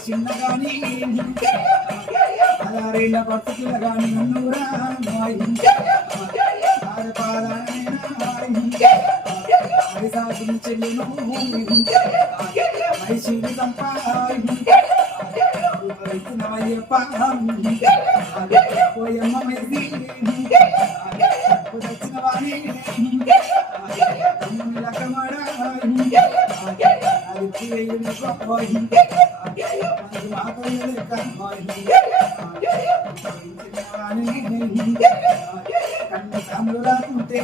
చిన్నగాని అదారేళ్ళ పట్టుకులగాని నన్నురా సాగుని చెల్లెను మైసూరు సంపాయ్యప్ప పోయమ్మ మైసి వచ్చిన వాణి లకమడ కన్న సామురాకుంటే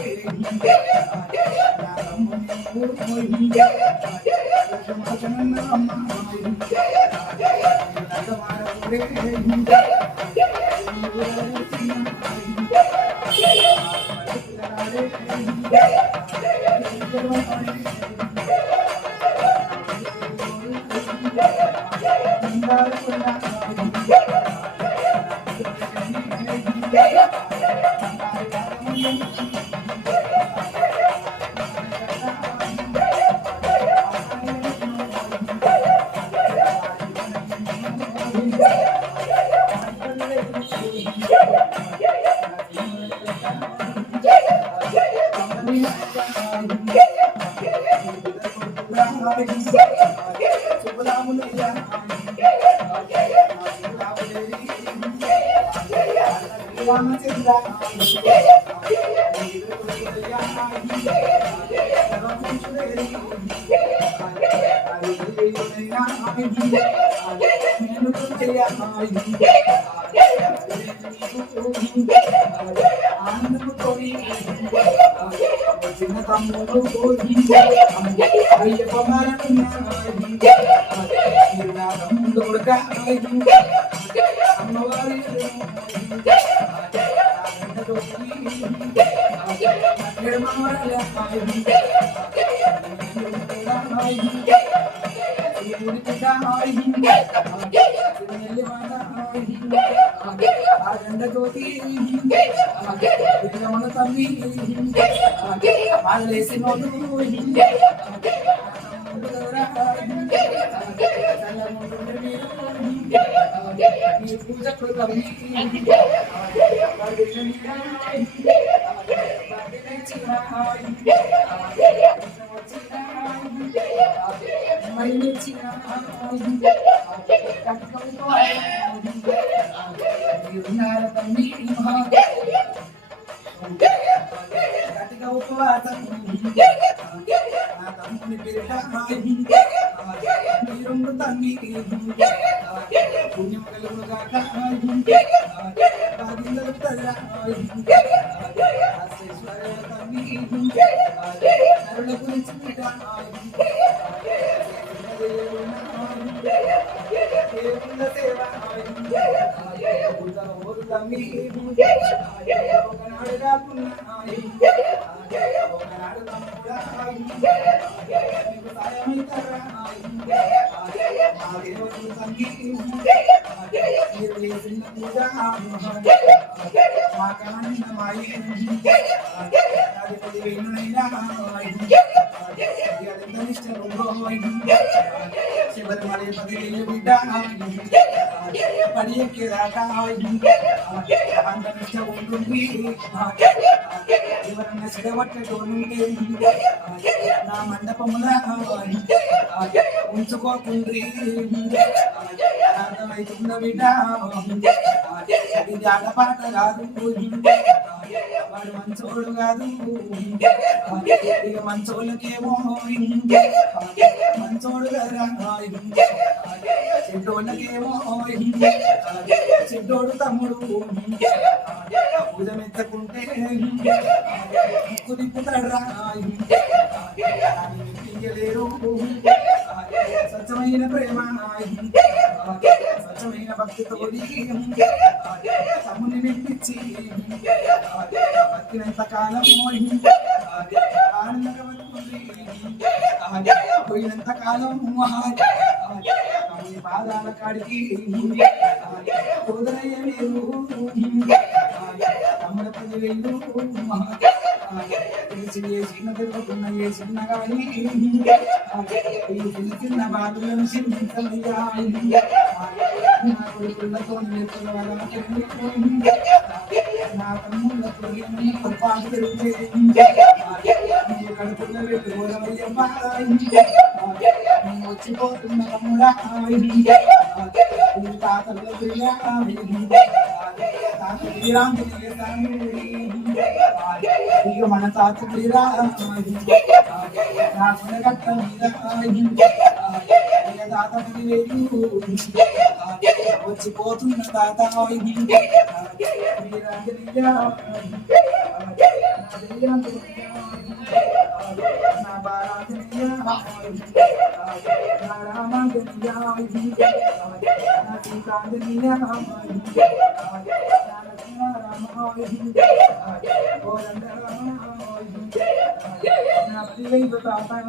చిన్న తమ్ముడు అయ్యప్ప తమ్ముడు కొడుక అమ్మవారి జ్యోతి మన తల్లి వాళ్ళేసి నోటు పూజ గట్టిగా ఉపవాసం తమ్ముని పేరిట మీరుండు తమ్మి పుణ్యం కలుగుగాక తమ్మి నరుల గురించి ఒకనాడు తల్లి మీరు వేసిన పూజ మా కానిన మాయే అది 10,000 శబరిమల 10,000 బిడ్డ పడి ఎక్కేదాకా అందరిష్ట ఉంటుంది ఎవరన్నా చెడగొట్టేటోనుంటే నా మండపముల ఉంచుకోకుండ్రి అర్థమవుతుంద బిడ్డ ఇది ఆడపాట కాదు వాడు మంచోడు కాదు ఇక మంచోళ్ళకేమో మంచోడు కదా చెడ్డోళ్ళకేమో చెడ్డోడు తమ్ముడు భుజం ఎత్తకుంటే ముక్కు తిప్పుతాడు రా తీయలేరు స్వచ్ఛమైన ప్రేమ స్వచ్ఛమైన భక్తితో తమ్ముని వినిపించి బతికినంత కాలం ఆనందంగా బతుకుంది పోయినంత కాలం పాదాల కాడికి కుదరయ్య మీరు తమ్ముడ 10,000 తెలిసి ఏ చిన్న తిరుగుతున్న ఏ చిన్న గాని ఈ చిన్న చిన్న బాధలను చింతించయ్యా నా కొడుకులతో నా తమ్ముళ్ళతో పొరపాటు పెరిగితే కడుపులో పెట్టుకోవయ్యమ్మా వచ్చిపోతున్న తమ్ముడా తాతలో ఇక మన తాత గట్ట మీద తాత వచ్చిపోతున్న తాత నా బారాంజనేయ నా రామాంజనేయ నా సీతాంజనేయ నా ప్రియైవ తాతాయ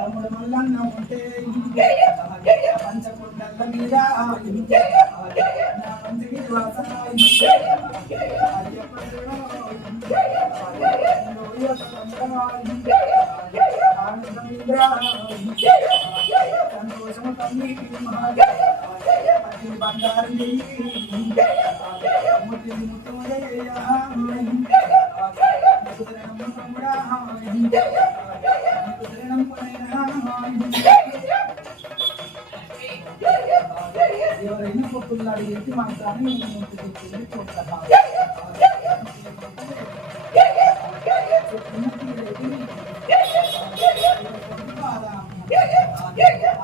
తమ్ముడు మల్లన్న ఉంటే పంచకుండల మీద నా పంచగిరి సంతోషము తల్లి బంగారు ఎవరైనా పొత్తులాడి ఏంటి మాత్రాన్ని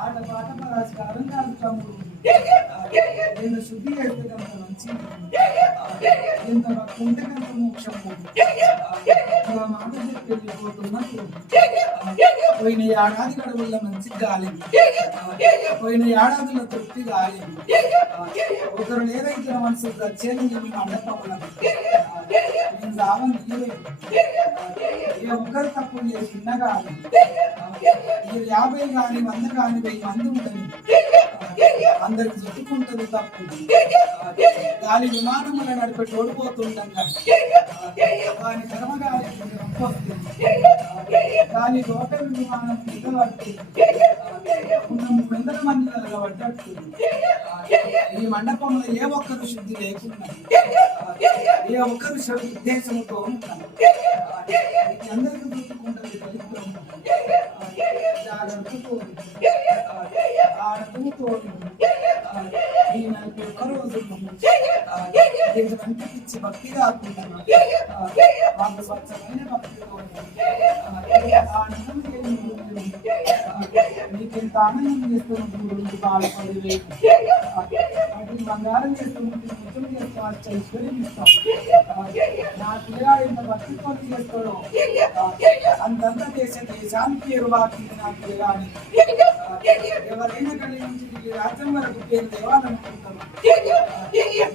ఆట పాట పరాస్కారం కాదు తమ్ముడు నేను శుద్ధి చేస్తే కనుక మంచి ఎంత భక్తి ఉంటే కనుక మోక్షం మాట వెళ్ళిపోతున్నట్టు పోయిన ఏడాది గడువుల మంచి గాలి పోయిన ఏడాదిలో తృప్తి గాలి ఒకరు ఏదైతే మనసు వచ్చేది మండపముల నేను రావని ఏ ఒక్కరు తప్పు చేసిన గాలి 50 కానీ 100 కానీ 1000 మంది ఉంటుంది అందరికి చుట్టుకుంటుంది తప్పు గాలి విమానముల నడిపి ఓడిపోతుండగా వాని కర్మగాలి గాలి హోటల్ విమానం దిగబట్టి ఉన్న 300 మంది నిలబడ్డట్టు ఈ మండపంలో ఏ ఒక్కరు శుద్ధి లేకుండా ఏ ఒక్కరు ఉద్దేశంతో ఉంటారు అందరికీ చుట్టుకుంటుంది దళితం ఆడతూ తోడు ఈ 41 రోజులు మంచి పిచ్చి భక్తి కాకుండా మాకు స్వచ్ఛమైన భక్తితో నీకెంత ఆనందం చేస్తున్నప్పుడు బాధపడి బంగారం చేస్తున్నట్టు ముఖ్యం చేసుకోవచ్చు ఐశ్వర్యం ఇస్తాం నా పిల్లగాడు ఇంత భక్తితో చేస్తాడు అంతంతా చేసే దేశానికి పేరు వాకింది నా పిల్లగాని ఎవరైనా కలిగి నుంచి రాజ్యం వరకు పేరు దేవాలనుకుంటారు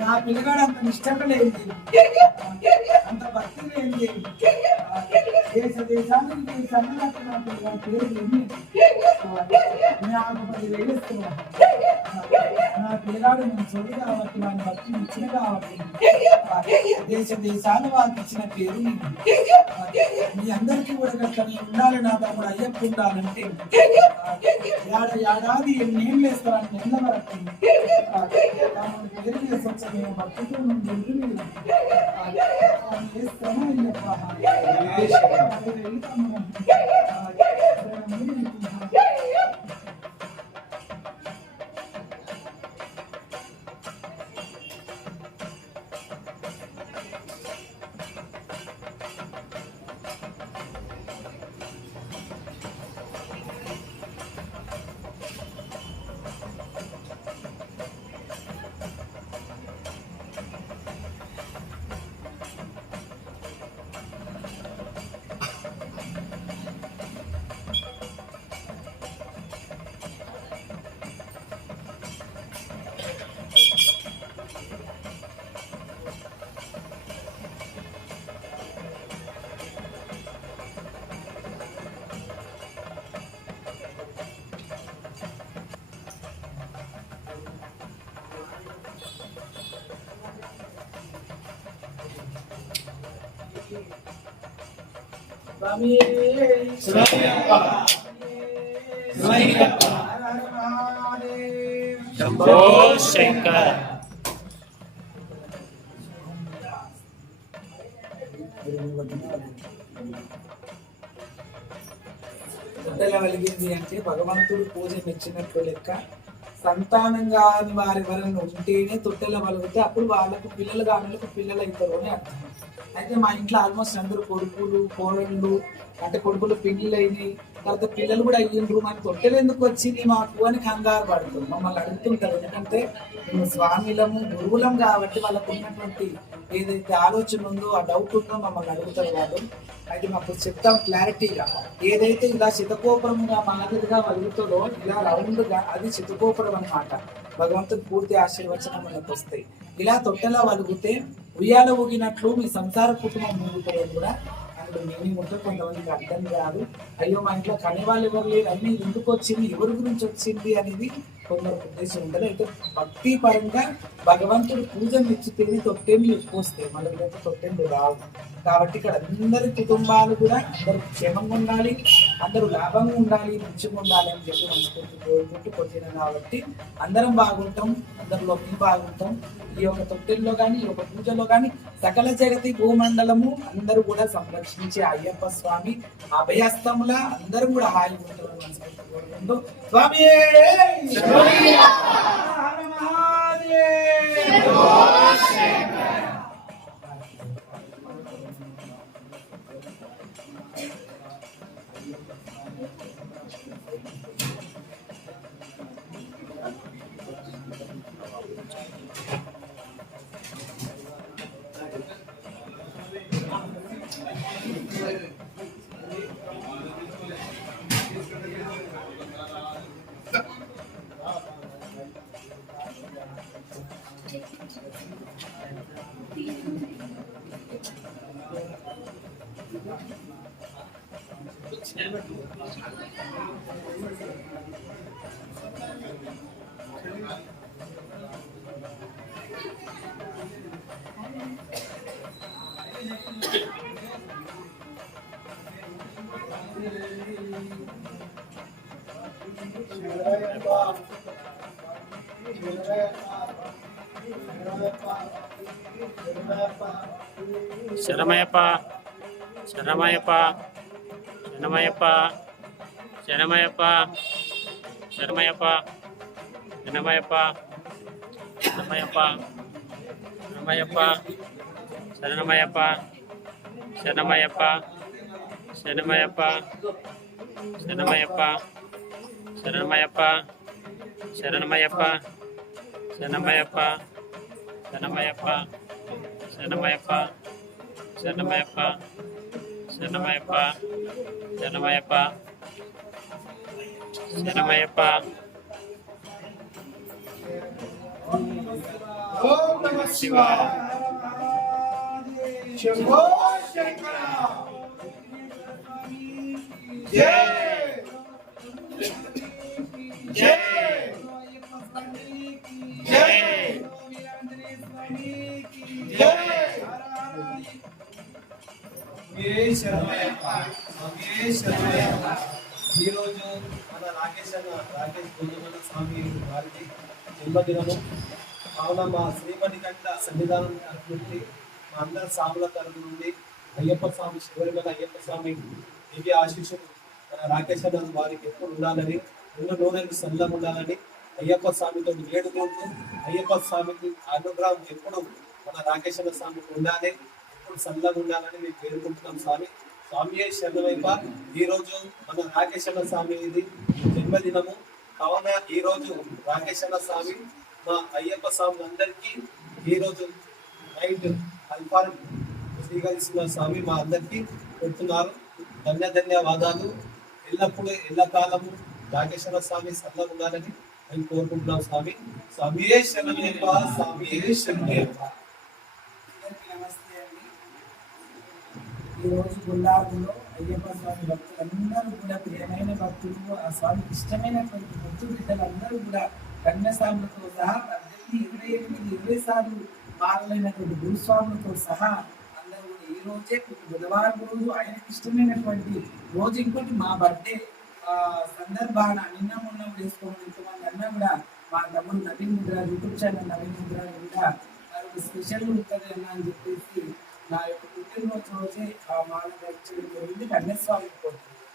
నా పిల్లగాడు అంత నిష్టత లేనిది అంత భక్తి లేనిది దేశానికి సన్నలకు నా పిల్లగాడు పేరు లేని నాకు 10,000 ఇస్తున్నాను నా పిల్లగాడు నేను చదువు కాబట్టి వాని భక్తి ఇచ్చిన కాబట్టి దేశాలు వారికి ఇచ్చిన పేరు మీ అందరికీ కూడా గట్ల ఉండాలి నా తమ్ముడు అయ్యప్ప ఉండాలంటే ఏడాది ఎన్నేళ్ళు వేస్తారని నెల వరకు తమ్ముడు పేరు చేసొచ్చా నేను భక్తితో చేస్తాను శంభో శంకర్. తొట్టెల వెలిగింది అంటే భగవంతుడు పూజ మెచ్చినట్లు లెక్క. సంతానం కాని వారి వలన ఉంటేనే తొట్టెల వలిగితే అప్పుడు వాళ్ళకు పిల్లలు కాని పిల్లలు అవుతారు అని అర్థం. అయితే మా ఇంట్లో ఆల్మోస్ట్ అందరూ కొడుకులు కోడళ్ళు అంటే కొడుకులు పెళ్లిళ్ళు అయినాయి, తర్వాత పిల్లలు కూడా అయ్యిండ్రు. మన తొట్టెలు ఎందుకు వచ్చింది మాకు అని కంగారు పడుతుంది, మమ్మల్ని అడుగుతుంటారు. ఎందుకంటే మేము స్వామిలము గురువులం కాబట్టి వాళ్ళకు ఉన్నటువంటి ఏదైతే ఆలోచన ఉందో ఆ డౌట్ ఉందో మమ్మల్ని అడుగుతారు వాళ్ళు. అయితే మాకు చెప్తాం క్లారిటీగా. ఏదైతే ఇలా శతకోపురంగా మాదిరిగా వలుగుతుందో ఇలా రౌండ్గా అది శతకోపురం అన్నమాట. భగవంతుడు పూర్తి ఆశీర్వచనం మనకు వస్తాయి. ఇలా తొట్టెలా వలుగుతే ఉయ్యాల ఊగినట్లు మీ సంసార కుటుంబం ఊగుతారని కూడా అందులో మీనింగ్ ఉంటే కొంతమందికి అర్థం కాదు. అయ్యో మా ఇంట్లో కనేవాళ్ళు ఎవరు లేరు, అన్ని ఎందుకు వచ్చింది, ఎవరి గురించి వచ్చింది అనేది కొందరు ఉద్దేశం ఉంటుంది. అయితే భక్తి పరంగా భగవంతుడు పూజ మెచ్చితేనే తొట్టెళ్ళు ఎక్కువ వస్తాయి, మనకైతే తొట్టెళ్ళు రావు. కాబట్టి ఇక్కడ అందరి కుటుంబాలు కూడా అందరూ క్షేమంగా ఉండాలి, అందరూ లాభంగా ఉండాలి, మంచిగా ఉండాలి అని చెప్పి మనస్ఫూర్తి కోరుకుంటూ కొట్టిన కాబట్టి అందరం బాగుంటాం, అందరిలో మేము బాగుంటాం. ఈ యొక్క తొట్టెల్లో కానీ ఈ యొక్క పూజలో కానీ సకల జగతి భూమండలము అందరూ కూడా సంరక్షించే అయ్యప్ప స్వామి అభయస్తముల అందరూ కూడా హాయిగా ఉంటారు మనస్ఫూర్తి కోరుకుంటూ స్వామి శరణమయ్యప్ప శరణమయ్యప్ప శరణమయ్యప్ప శరణమయ్యప్ప శరణమయ్యప్ప శరణమయ్యప్ప శరణమయ్యప్ప శరణమయ్యప్ప శరణమయ్యప్ప శరణమయ్యప్ప శరణమయ్యప్ప శరణమయ్యప్ప శరణమయ్యప్ప శరణమయ్యప్ప శరణమయ్యప్ప శరణమయ్యప్ప శరణమయ్యప్ప శరణమయ్యప్ప శరణమయ్యప్ప శరణమయ్యప్ప శరణమయ్యప్ప ఓం నమః శివాయ. శంభో శంకర. జై జై జై ఈరోజు మన రాకేష్ గుంజమన్న స్వామి వారికి జన్మదినము. కావున మా శ్రీమణికంఠ సన్నిధానం తరఫు నుండి మా అందరి స్వాముల తరఫు నుండి అయ్యప్ప స్వామి శబరిమల అయ్యప్ప స్వామి దివ్య ఆశీస్సులు మన రాకేష్ అన్న వారికి ఎప్పుడు ఉండాలని, ఎన్నో నూనెలు సల్లంగా ఉండాలని అయ్యప్ప స్వామితో వేడుకుంటూ అయ్యప్ప స్వామికి అనుగ్రహం ఎప్పుడు మన రాకేష్ అన్న స్వామికి ఉండాలి, ఎప్పుడు సల్లంగా ఉండాలని మేము వేడుకుంటున్నాం. స్వామి శరణమయ్యప్ప. ఈ రోజు మన రాకేష్ అన్న స్వామి ఇది జన్మదినము. కావున ఈ రోజు రాకేష్ అన్న స్వామి మా అయ్యప్ప స్వామి అందరికీ ఈ రోజు నైట్ అల్పారం స్వీకరిస్తున్న స్వామి మా అందరికీ పెడుతున్నారు. ధన్యవాదాలు. ఎల్లప్పుడూ ఎల్లకాలము రాకేష్ అన్న స్వామి సల్లంగా ఉండాలని మేము కోరుకుంటున్నాం. స్వామి శరణమయ్యప్ప. స్వామి శరణమయ్యప్ప. నమస్తే అండి. ఈరోజు గుల్లారులో అయ్యప్ప స్వామి భక్తులందరూ కూడా ప్రియమైన భక్తులు, ఆ స్వామికి ఇష్టమైనటువంటి ముద్దు బిడ్డలందరూ కూడా కన్యస్వాములతో సహా 28-20 సార్లు మారలైనటువంటి గురుస్వాములతో సహా అందరూ కూడా ఈ రోజే బుధవారం రోజు ఆయనకి ఇష్టమైనటువంటి రోజు. ఇంకోటి మా బర్త్డే సందర్భాన నిన్న మొన్న వేసుకోవడం ఇంతమంది అన్నా కూడా మా తమ్ముడు నవీన్ ముద్ర యూట్యూబ్ ఛానల్ నవీన్ ముద్ర కూడా స్పెషల్ ఉంటుంది అన్న అని చెప్పేసి నా యొక్క పుట్టినరోజు రోజే ఆ మాల ధరించడం జరిగింది.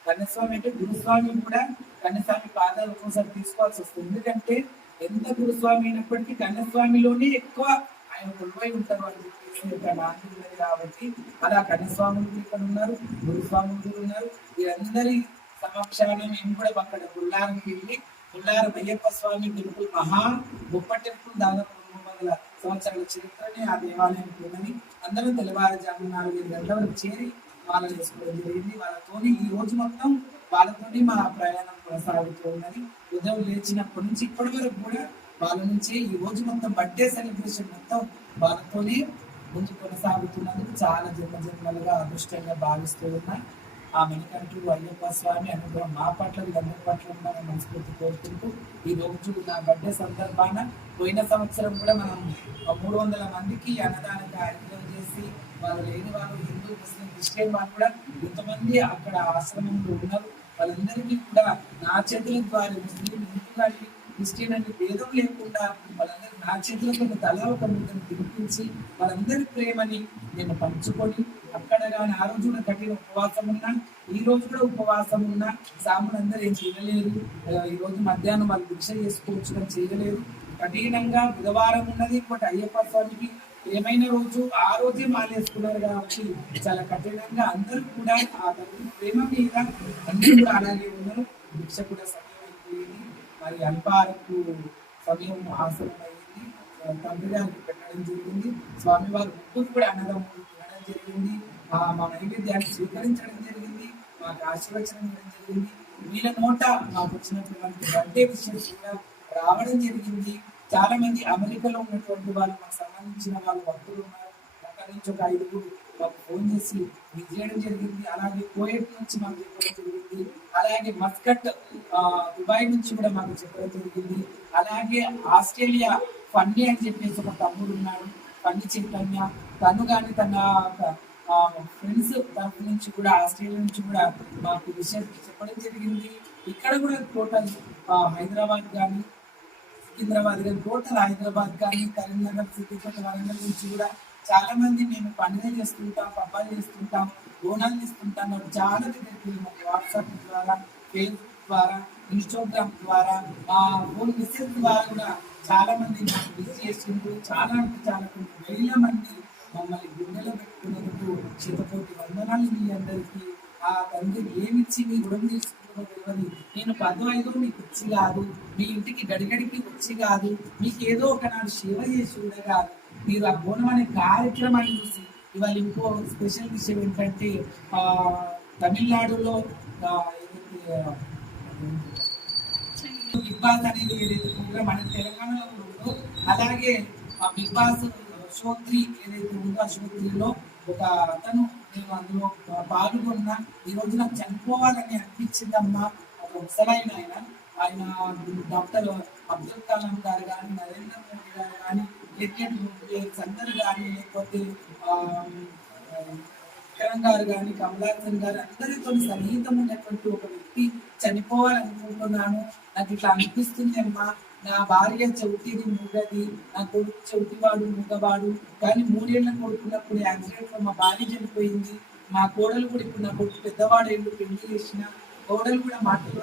కన్యస్వామి అంటే గురుస్వామి కూడా కన్యస్వామి పాదాలు ఒక్కోసారి తీసుకోవాల్సి వస్తుంది. ఎందుకంటే ఎంత గురుస్వామి అయినప్పటికీ కన్యస్వామిలోనే ఎక్కువ ఆయన కొలువై ఉంటారు అని చెప్పేసి ఒక నాంది ఉన్నది. కాబట్టి అలా కన్యస్వాములు ఇక్కడ ఉన్నారు, గురుస్వాములు కూడా ఉన్నారు. వీరందరి సమక్షాన్ని మేము కూడా అక్కడ గుల్లారంకి వెళ్ళి గుల్లారం అయ్యప్ప స్వామి టెంపుల్ మహా గొప్ప టెంపుల్, దాదాపు 300 సంవత్సరాల చరిత్రనే ఆ దేవాలయం ఉన్నది. అందరూ తెల్లవారుజాము 4-5 గంటల వరకు చేరి మాలలు వేసుకోవడం జరిగింది. వాళ్ళతోని ఈ రోజు మొత్తం వాళ్ళతోని మా ప్రయాణం కొనసాగుతూ ఉన్నది. ఉదయం లేచినప్పటి నుంచి ఇప్పటి వరకు కూడా వాళ్ళ నుంచి ఈ రోజు మొత్తం బర్త్డే సెలబ్రేషన్ మొత్తం వాళ్ళతోనే ముందు కొనసాగుతున్నందుకు చాలా జన్మలుగా అదృష్టంగా భావిస్తూ ఉన్నా. ఆ మణికంఠుడు అయ్యప్ప స్వామి అనుగ్రహం మా పట్ల వీళ్ళందరి పట్ల ఉందని మనస్ఫూర్తి కోరుకుంటూ ఈ రోజు నా బర్త్డే సందర్భాన పోయిన సంవత్సరం కూడా మనం 300 మందికి అన్నదాన కార్యక్రమం చేసి, వాళ్ళు లేని వాళ్ళు హిందూ ముస్లిం క్రిస్టియన్ వాళ్ళు కూడా కొంతమంది అక్కడ ఆశ్రమంలో ఉన్నారు. వాళ్ళందరికీ కూడా నా చేతుల ద్వారా ముస్లిం హిందూ కానీ క్రిస్టియన్ అని భేదం లేకుండా వాళ్ళందరూ నా చేతులతో తల ఒక ముద్దను తినిపించి వాళ్ళందరి ప్రేమని నేను పంచుకొని అక్కడ కానీ ఆ రోజు కూడా కఠిన ఉపవాసం ఉన్నా, ఈ రోజు కూడా ఉపవాసం ఉన్నా. సాములందరూ ఏం చేయలేరు. ఈ రోజు మధ్యాహ్నం వాళ్ళు భిక్ష చేసుకోవచ్చు కానీ చేయలేరు. కఠినంగా బుధవారం ఉన్నది, ఇంకోటి అయ్యప్ప స్వామికి ఏమైన రోజు ఆ రోజే మాలేసుకున్నారు కాబట్టి చాలా కఠినంగా అందరూ కూడా ఆ ప్రేమ మీద అందరూ కూడా అలాగే ఉన్నారు. భిక్ష కూడా సమయం అయిపోయింది. మరి అల్పారకు సమయం ఆసనం అయింది. తండ్రి గారికి పెట్టడం జరిగింది. స్వామివారి ముగ్గురు కూడా అన్నదమ్ములు తినడం జరిగింది. మా నైవేద్యాన్ని స్వీకరించడం జరిగింది. మాకు ఆశీర్వచనం ఇవ్వడం జరిగింది. వీళ్ళ నోట మాకు వచ్చినటువంటి బర్త్డే విషయం కూడా రావడం జరిగింది. చాలా మంది అమెరికాలో ఉన్నటువంటి వాళ్ళు మాకు సంబంధించిన వాళ్ళు భక్తులు ఉన్నారు. అక్కడి నుంచి ఒక 5 మాకు ఫోన్ చేసి మీకు చేయడం జరిగింది. అలాగే కోయట్ నుంచి మాకు చెప్పడం జరిగింది. అలాగే మస్కట్ దుబాయ్ నుంచి కూడా మాకు చెప్పడం జరిగింది. అలాగే ఆస్ట్రేలియా ఫన్నీ అని చెప్పేసి ఒక తమ్ముడు ఉన్నాడు, ఫన్నీ చైతన్య. తను కానీ తన ఫ్రెండ్స్ తరఫు నుంచి కూడా ఆస్ట్రేలియా నుంచి కూడా మాకు విషయం చెప్పడం జరిగింది. ఇక్కడ కూడా టోటల్ హైదరాబాద్ కానీ సికింద్రాబాద్ కానీ టోటల్ హైదరాబాద్ కానీ కరీంనగర్ సిద్దిపేట వరంగల్ నుంచి కూడా చాలా మంది మేము పండుగ చేస్తుంటాం, పబ్బాలు చేస్తుంటాం, బోనాలు ఇస్తుంటాం. చాలా దగ్గరికి వాట్సాప్ ద్వారా ద్వారా, ఇన్స్టాగ్రామ్ ద్వారా, ఫోన్ మెసేజ్ ద్వారా కూడా చాలా మంది నాకు విజిట్ చేసిండ్రు. చాలా అంటే చాలా కొన్ని వేల మంది మమ్మల్ని గుండెలో పెట్టుకున్నందుకు శతకోటి వందనాలు మీ అందరికీ. ఆ తండ్రి ఏమిచ్చి మీ రుణం తీసుకుంటుందో తెలియదు. నేను 10 మీకు వచ్చి కాదు, మీ ఇంటికి గడిగడికి వచ్చి కాదు, మీకు ఏదో ఒకనాడు సేవ చేసి కూడా కాదు. మీరు ఆ బోనం అనే కార్యక్రమాన్ని చూసి ఇవాళ ఇంకో స్పెషల్ విషయం ఏంటంటే తమిళనాడులో బిగ్ బాస్ అనేది ఏదైతే ప్రోగ్రామ్ మన తెలంగాణలో ఉందో, అలాగే ఆ బిగ్ బాస్ షో 3 ఏదైతే ఉందో ఆ షో 3లో ఒక అతను నేను అందులో పాల్గొన్న ఈ రోజు నాకు చనిపోవాలని అనిపించిందమ్మా. ఒక ముసలైన ఆయన డాక్టర్ అబ్దుల్ కలాం గారు కానీ, నరేంద్ర మోడీ గారు కానీ, క్రికెట్ ప్లేయర్స్ అందరు కానీ, లేకపోతే విక్రమ్ గారు కానీ, కమలాసన్ గారు అందరితో సన్నిహితం ఉన్నటువంటి ఒక వ్యక్తి చనిపోవాలనుకుంటున్నాను, నాకు ఇట్లా అనిపిస్తుంది అమ్మా. నా భార్య చౌటిది మూగది, నా కొడుకు చౌటివాడు మూగవాడు, కానీ 3 ఏళ్ళ కొడుకున్నప్పుడు యాక్సిడెంట్ లో మా భార్య చనిపోయింది. మా కోడలు కూడా ఇప్పుడు నా కొడుకు పెద్దవాడు పెళ్లి చేసిన కోడలు కూడా మాటలు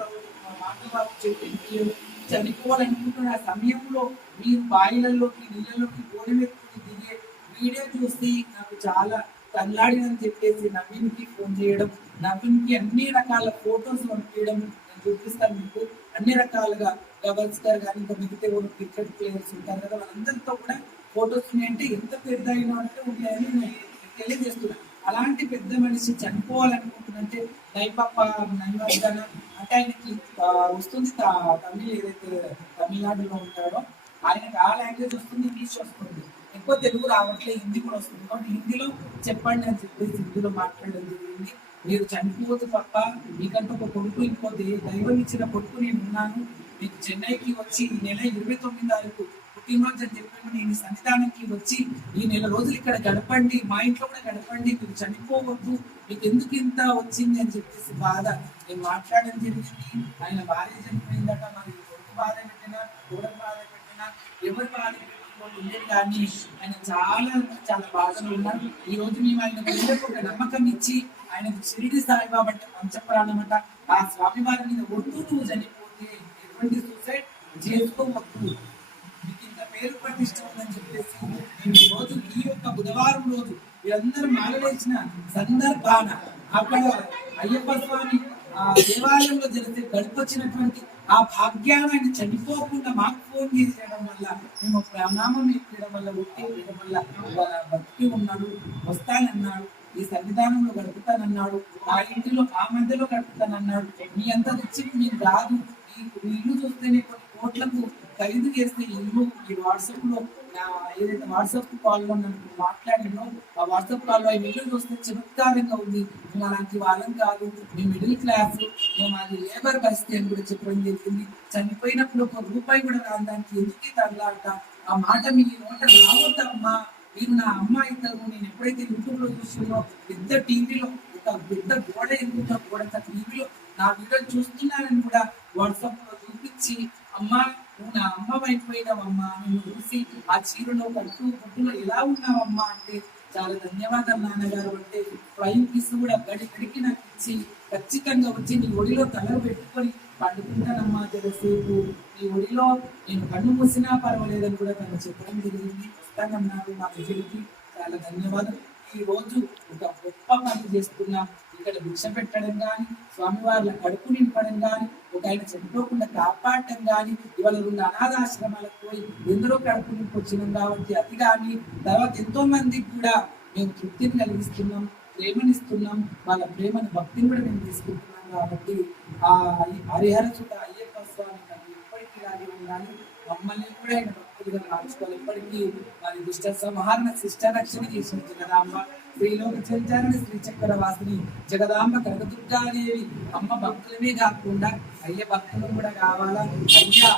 చనిపోవాలనుకుంటున్న ఆ సమయంలో మీరు బాయిలలోకి నీళ్ళలోకి గోడెమెత్తుకుని దిగే వీడియో చూసి నాకు చాలా తల్లాడినని చెప్పేసి నవీన్కి ఫోన్ చేయడం, నవీన్కి అన్ని రకాల ఫొటోస్ పంపించడం. నేను చూపిస్తాను మీకు అన్ని రకాలుగా. గవల్స్కర్ కానీ ఇంకా మిగతా క్రికెట్ ప్లేయర్స్ ఉంటారు కదా, వాళ్ళందరితో కూడా ఫొటోస్ ఉన్నాయంటే ఎంత పెద్ద అయినా అంటే ఉన్నాయని నేను తెలియజేస్తున్నాను. అలాంటి పెద్ద మనిషి చనిపోవాలనుకుంటుందంటే నైపప్ప నైవేదన అంటే ఆయనకి వస్తుంది తమిళ్ ఏదైతే తమిళనాడులో ఉంటాడో ఆయనకి ఆ లాంగ్వేజ్ వస్తుంది, ఇంగ్లీష్ వస్తుంది, ఎక్కువ తెలుగు రావట్లేదు, హిందీ కూడా వస్తుంది. కాబట్టి హిందీలో చెప్పండి అని చెప్పేసి హిందీలో మాట్లాడడం జరిగింది. మీరు చనిపోతే తప్ప మీకంటే ఒక కొడుకు ఇంకో దైవం ఇచ్చిన కొడుకు నేను ఉన్నాను, మీకు చెన్నైకి వచ్చి ఈ నెల 29 తారీఖు పుట్టినరోజు అని చెప్పాను, నేను సన్నిధానానికి వచ్చి ఈ నెల రోజులు ఇక్కడ గడపండి, మా ఇంట్లో కూడా గడపండి, మీరు చనిపోవద్దు, మీకు ఎందుకు ఇంత వచ్చింది అని చెప్పేసి బాధ నేను మాట్లాడడం జరిగింది. ఆయన భార్య చనిపోయిందట, మరి కొడుకు బాధ పెట్టినా, కోడలు బాధ పెట్టినా, ఎవరు బాధ ఉండేది కానీ ఆయన చాలా చాలా బాధలు ఉన్నారు. ఈ రోజు మేము ఆయన పిల్లలకు ఒక నమ్మకం ఇచ్చి ఆయనకు షిరిడి సాయిబాబా అంటే పంచప్రాణం అంట, ఆ స్వామి వారి మీద ఒట్టు నువ్వు చనిపోతే ఎటువంటి సూసైడ్ చేసుకోవద్దు, మీకు ఇంత పేరు ప్రతిష్ట ఉందని చెప్పేసి మేము ఈ రోజు ఈ యొక్క బుధవారం రోజు వీరందరూ మాలలేసిన సందర్భాన అక్కడ అయ్యప్ప స్వామి దేవాలయంలో జరిగితే గడిపొచ్చినటువంటి ఆ భాగ్యాన్ని ఆయన చనిపోకుండా మాకు ఫోన్ చేయడం వల్ల, మేము ప్రణామం ఇవ్వడం వల్ల, ఒట్టి వేయడం వల్ల బతికి ఉన్నాడు, వస్తానన్నాడు, ఈ సన్నిధానంలో గడుపుతానన్నాడు, ఆ ఇంటిలో ఆ మధ్యలో గడుపుతానన్నాడు. మీ అంత తెచ్చి మీరు రాదు, ఈ ఇల్లు చూస్తేనే కొన్ని కోట్లకు ఖరీదు చేస్తే ఇల్లు ఈ వాట్సాప్ లో ఏదైతే వాట్సాప్ కాల్లో నన్ను మాట్లాడినో ఆ వాట్సాప్ కాల్లో ఈ ఇల్లు చూస్తే చమత్కారంగా ఉంది, మేము అలాంటి వాళ్ళం కాదు, మేము మిడిల్ క్లాస్, మేము అది లేబర్ పరిస్థితి అని కూడా చెప్పడం జరిగింది. చనిపోయినప్పుడు ఒక రూపాయి కూడా రాని దానికి ఎందుకే తరలాట, ఆ మాట మీ నోట రావద్దమ్మా, మీరు నా అమ్మ అవుతారు. నేను ఎప్పుడైతే యూట్యూబ్ లో చూస్తున్నో పెద్ద టీవీలో ఒక పెద్ద గోడ ఎందుకు గోడ టీవీలో నా వీడియో చూస్తున్నానని కూడా వాట్సాప్ లో చూపించి అమ్మా నువ్వు నా అమ్మ అయిపోయినావమ్మా, నేను చూసి ఆ చీరలో కట్టు గుడ్డులో ఎలా ఉన్నావమ్మా అంటే చాలా ధన్యవాదాలు నాన్నగారు అంటే ఫ్లయింగ్ కిస్ కూడా గడికి నాకు ఇచ్చి ఖచ్చితంగా వచ్చి నీ ఒడిలో తల పెట్టుకొని పండుకుంటానమ్మా జరసేపు, నీ ఒడిలో నేను కన్ను మూసినా పర్వాలేదని కూడా తను చెప్పడం జరిగింది. వస్తానన్నారు మా దగ్గరికి, చాలా ధన్యవాదాలు. ఈ రోజు ఒక గొప్ప పని చేస్తున్నాం, ఇక్కడ భిక్ష పెట్టడం కానీ, స్వామివార్ల కడుపు నింపడం కానీ, ఒక ఆయన చనిపోకుండా కాపాడటం కానీ, ఇవాళ 2 అనాథాశ్రమాలకు పోయి ఎందరో కడుపు నింపి వచ్చినాం కాబట్టి అది కానీ, తర్వాత ఎంతో మందికి కూడా మేము తృప్తిని కలిగిస్తున్నాం, ప్రేమనిస్తున్నాం, వాళ్ళ ప్రేమని భక్తిని కూడా మేము తీసుకుంటున్నాం. కాబట్టి ఆ హరిహర చూడ అయ్యప్ప స్వామి ఎప్పటికీ ఇలాగే ఉండాలి, మమ్మల్ని కూడా ఆయన భక్తులుగా మార్చుకోవాలి. ఎప్పటికీ వారి దుష్ట సంహారణ శిష్ట రక్షణ చేసిన జగదాంబ శ్రీలోక సంచారణ శ్రీచక్ర వాసిని జగదాంబ కనకదుర్గాదేవి అమ్మ భక్తులనే కాకుండా అయ్య భక్తులు కూడా కావాలా. అయ్యా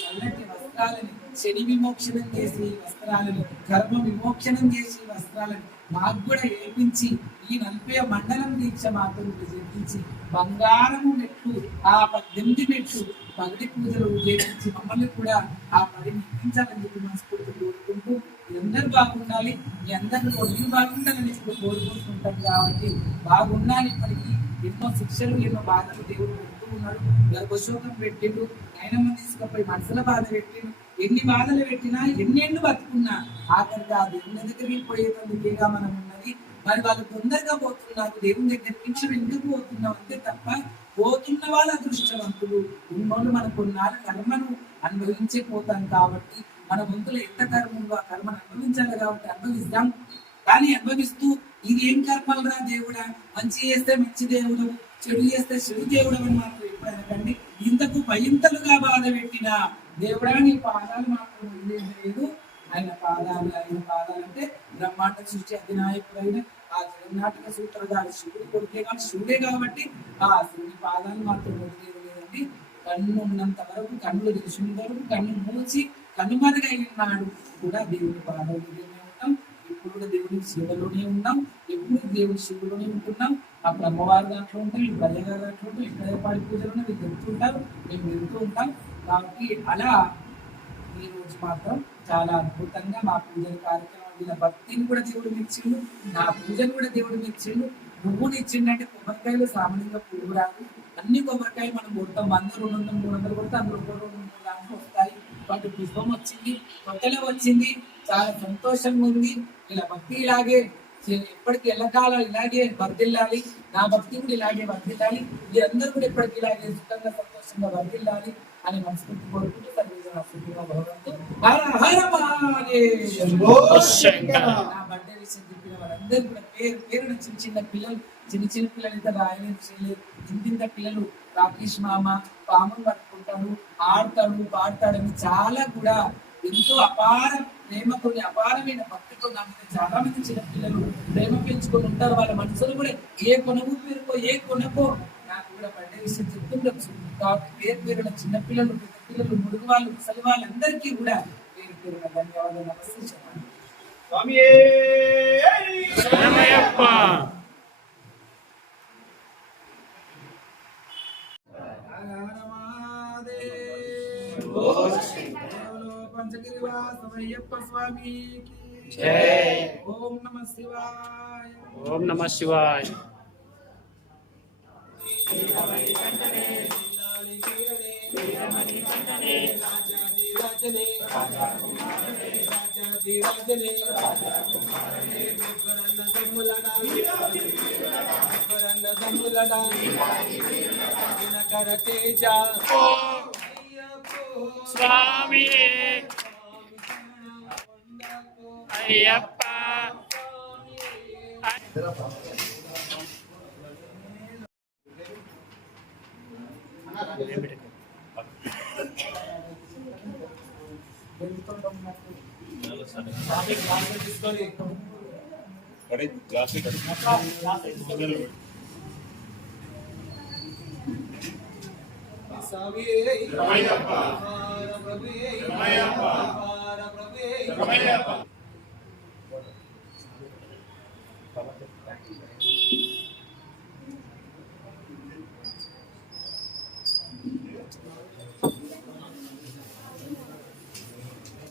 చల్లటి వస్త్రాలని శని విమోక్షణం చేసి వస్త్రాలను, కర్మ విమోక్షణం చేసి వస్త్రాలను మాకు కూడా ఏపించి ఈ 40 మండలం దీక్ష మాత్రం చేపించి బంగారము మెట్లు ఆ 18 మెట్లు పగటి పూజలు చేపించి మమ్మల్ని కూడా ఆ పని నిర్మించాలని చెప్పి మనస్ఫూర్తి కోరుకుంటూ అందరూ బాగుండాలి, మీ అందరిలో నేను బాగుండాలని ఇప్పుడు కోరుకుంటుంటాం. కాబట్టి బాగుండాలి. ఇప్పటికీ ఎన్నో శిక్షలు ఎన్నో బాధలు దేవుడు పెడుతూ చేసుకున్నాడు, గర్భశోకం పెట్టిండు, ఆయనమ్మ తీసుకుపోయి మనసుల బాధ పెట్టిండు. ఎన్ని బాధలు పెట్టినా ఎన్నెండు బతుకున్నా ఆఖరికి ఆ దేవుని దగ్గరికి పోయేటందుకేగా మనం ఉన్నది. మరి వాళ్ళు తొందరగా పోతున్నారు దేవుని దగ్గర నుంచి ఎందుకు పోతున్నాం అంతే తప్ప పోతున్న వాళ్ళ అదృష్టవంతులు. ఉన్నోళ్ళు మన కొన్నాళ్ళు కర్మను అనుభవించే పోతాం కాబట్టి మన వంతులు ఎంత కర్మ ఉందో ఆ కర్మను అనుభవించాలి కాబట్టి అనుభవిస్తాం. కానీ అనుభవిస్తూ ఇది ఏం కర్మలరా దేవుడా, మంచి చేస్తే మంచి దేవుడు, చెడు చేస్తే చెడు దేవుడు అని మాత్రం ఎప్పుడైనా కండి. ఇంతకు భయంతలుగా బాధ పెట్టిన దేవుడా నీ పాదాలు మాత్రం వదిలేదు. ఆయన పాదాలు అంటే బ్రహ్మాండ సృష్టి అధినాయకుడైన ఆ జగన్నాటక సూత్రధారి శివుడు కొడుకే కాబట్టి శివుడే కాబట్టి ఆ శివుడి పాదాలు మాత్రం వదిలేదు లేదండి. కన్ను ఉన్నంత వరకు, కన్నులు తెలిసినంత వరకు, కన్ను మూసి కనుమరుగైనాడు కూడా దేవుడి పాదాలు ఉంటాం. ఇప్పుడు కూడా దేవుడి శివులోనే ఉన్నాం, ఎప్పుడు దేవుడి శివులోనే ఉంటున్నాం. అప్పుడు అమ్మవారి దాంట్లో ఉంటాం, ఇప్పుడు అయ్యగారి దాంట్లో ఉంటాం, ఇక్కడ పాడి పూజలు వీళ్ళు వెళ్తుంటారు, మేము వెళ్తూ ఉంటాం. కాబట్టి అలా ఈ రోజు మాత్రం చాలా అద్భుతంగా మా పూజల కార్యక్రమం, వీళ్ళ భక్తిని కూడా దేవుడు మెచ్చిండు, నా పూజను కూడా దేవుడు మెచ్చిండు. పువ్వుని ఇచ్చిండంటే కొబ్బరికాయలు సామాన్యంగా పువ్వు రాదు, అన్ని కొబ్బరికాయలు మనం కొడతాం, 100, 200, 300 కొడితే అందులో 200 దాంట్లో వస్తాయి. వాటి పుష్పం వచ్చింది, కొత్తలో వచ్చింది, చాలా సంతోషంగా ఉంది. ఇలా భక్తి ఇలాగే ఎప్పటికీ ఎల్లకాలం ఇలాగే వర్ధిల్లాలి, నా భక్తి కూడా ఇలాగే వర్ధిల్లాలి, ఇది అందరూ కూడా ఎప్పటికీ ఇలాగే సుఖంగా సంతోషంగా వర్ధిల్లాలి అని మనస్ఫూర్తి కోరుకుంటూ నా బర్త్డే విషయం చెప్పిన వాళ్ళందరూ కూడా పేరు పేరున చిన్న చిన్న పిల్లలు, చిన్న చిన్న పిల్లలు ఇద్దరు రాయలేదు చేయలేదు, ఇంత పిల్లలు రాకేష్ మామ పాములు పట్టుకుంటాడు, ఆడతాడు, పాడతాడని చాలా కూడా ఎంతో అపార ప్రేమతో, అపారమైన భక్తితో నా మీద చాలా మంది చిన్న పిల్లలు ప్రేమ పెంచుకొని ఉంటారు. వాళ్ళ మనసులు కూడా ఏ కొనకు పేరుకో ఏ కొనకో నాకు కూడా బర్త్డే విషయం చెప్తుండొచ్చు. కాబట్టి పేరు పేరున చిన్న పిల్లలు, పెద్ద పిల్లలు, ముడుగు వాళ్ళు, ముసలి వాళ్ళందరికీ కూడా పేరు పేరున ధన్యవాదాలు, నమస్తే చెప్పండి. పంచగిరివాసమయ్యప్ప స్వామికి జై. ఓం నమః శివాయ. ఓం నమః శివాయ. స్వామి అయ్యప్ప. స్వామి